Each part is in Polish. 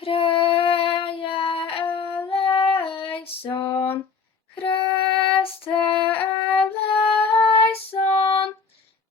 Kreje eleison, Chryste eleison,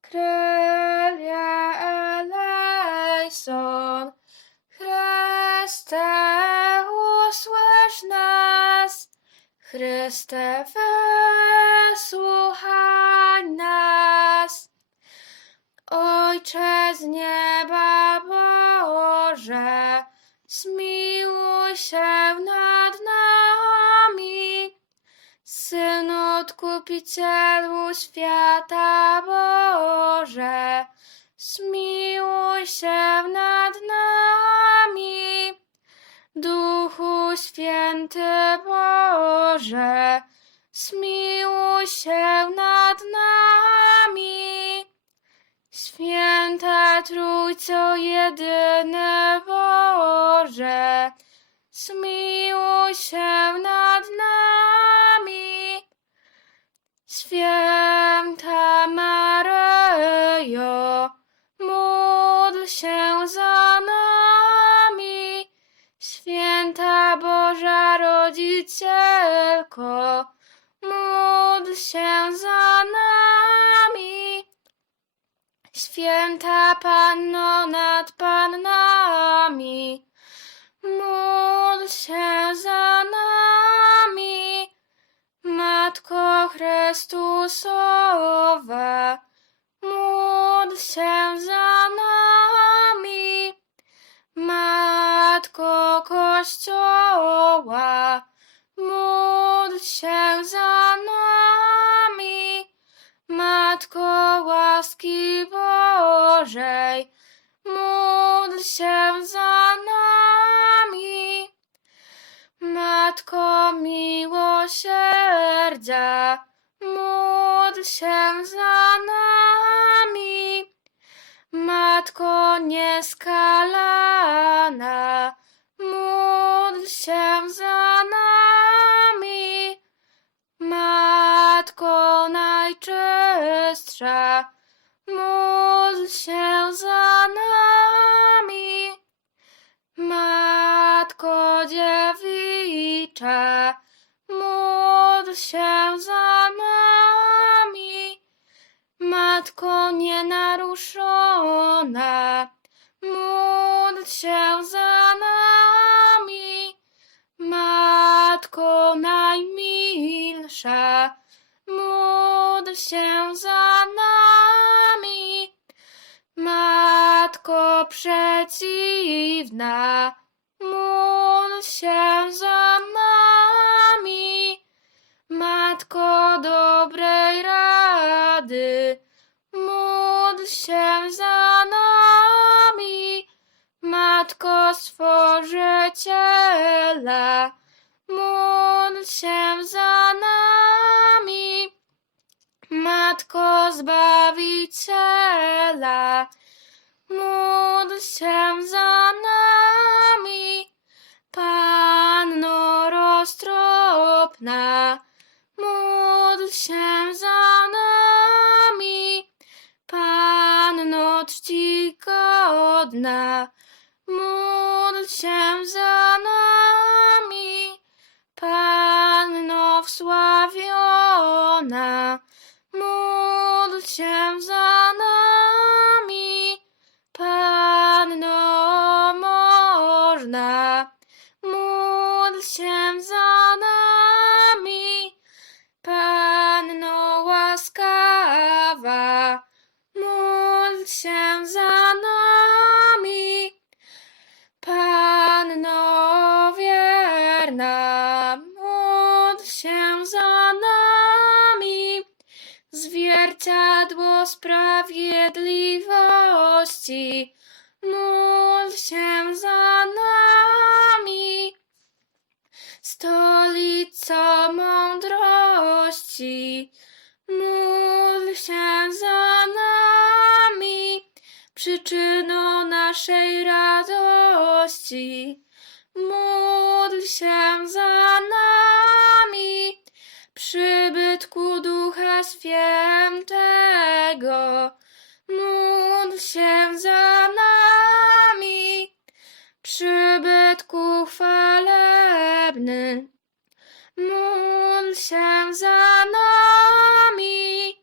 Kreje eleison, Chryste usłysz nas, Chryste wysłuchaj nas. Ojcze z nieba Boże, zmiłuj się nad nami. Synu Odkupicielu świata Boże, zmiłuj się nad nami. Duchu Święty Boże, zmiłuj się nad nami. Trójco jedyny Boże, zmiłuj się nad nami. Święta Maryjo, módl się za nami. Święta Boża Rodzicielko, Święta Panno nad Pannami, módl się za nami. Matko Chrystusowa, módl się za nami. Matko Kościoła, módl się Bożej, módl się za nami. Matko miłosierdzia, módl się za nami. Matko nieskalana, módl się za nami. Matko najczystsza, módl się za nami. Matko najmilsza, módl się za nami. Matko przeciwna, módl się za Stworzyciela, módl się za nami. Matko Zbawiciela, módl się za nami. Panno roztropna, módl się za nami. Panno czcigodna, módl się za nami. Panno wsławiona, módl się za nami. Wierna, módl się za nami. Zwierciadło sprawiedliwości, módl się za nami. Stolico mądrości, módl się za nami. Przyczyną naszej radości, módl się za nami. Przybytku Ducha Świętego, módl się za nami. Przybytku chwalebny. Módl się za nami,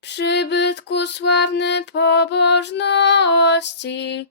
przybytku sławny pobożności.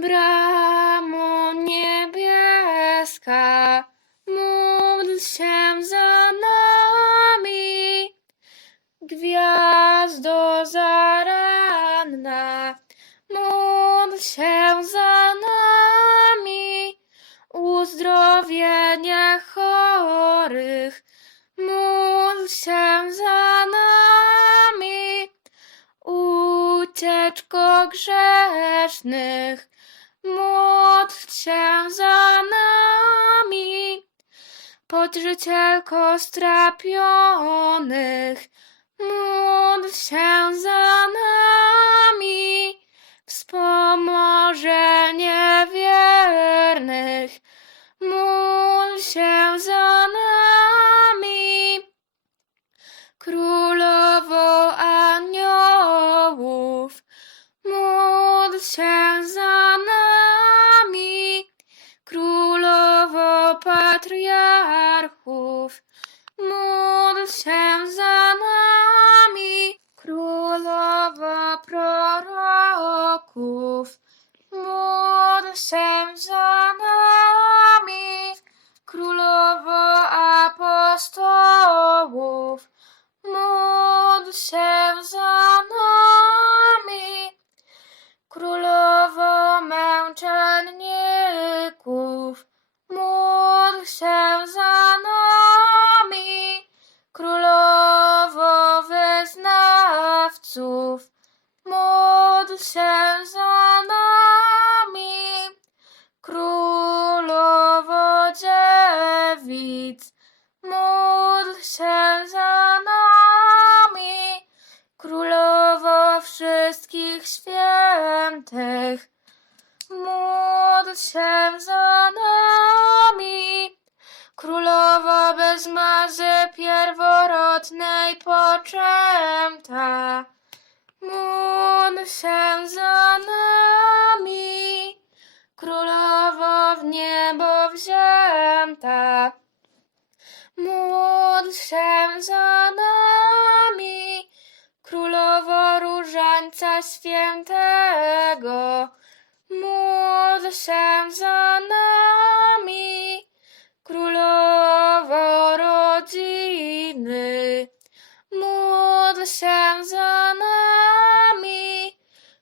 Bramo niebieska. Módl się za nami, Gwiazdo zaranna. Módl się za nami, uzdrowienie chorych. Módl się za nami, ucieczko grzesznych. Się za nami, podrzycielko strapionych. Módl się apostołów. Módl się za nami, królowo męczenników. Módl się za nami, królowo wyznawców. Módl się za Módl się za nami, królowo wszystkich świętych. Módl się za nami, królowo bez mazy pierworodnej poczęta. Módl się za nami, królowo w niebo wzięta. Módl się za nami, królowo różańca świętego. Módl się za nami, królowo rodziny. Módl się za nami,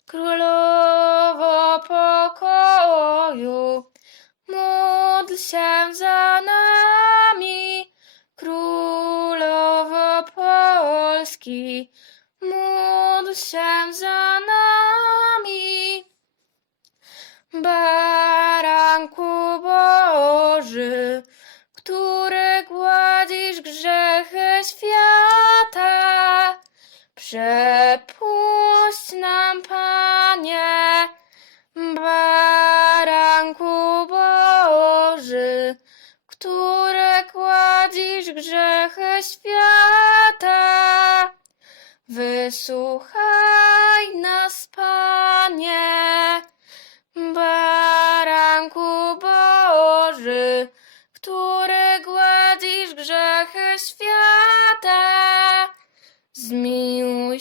królowo pokoju. Módl się za nami, Polski. Módl się za nami, baranku Boży, który gładzisz grzechy świata. Przepuść Wysłuchaj nas, Panie, baranku Boży, który gładzisz grzechy świata. Zmiłuj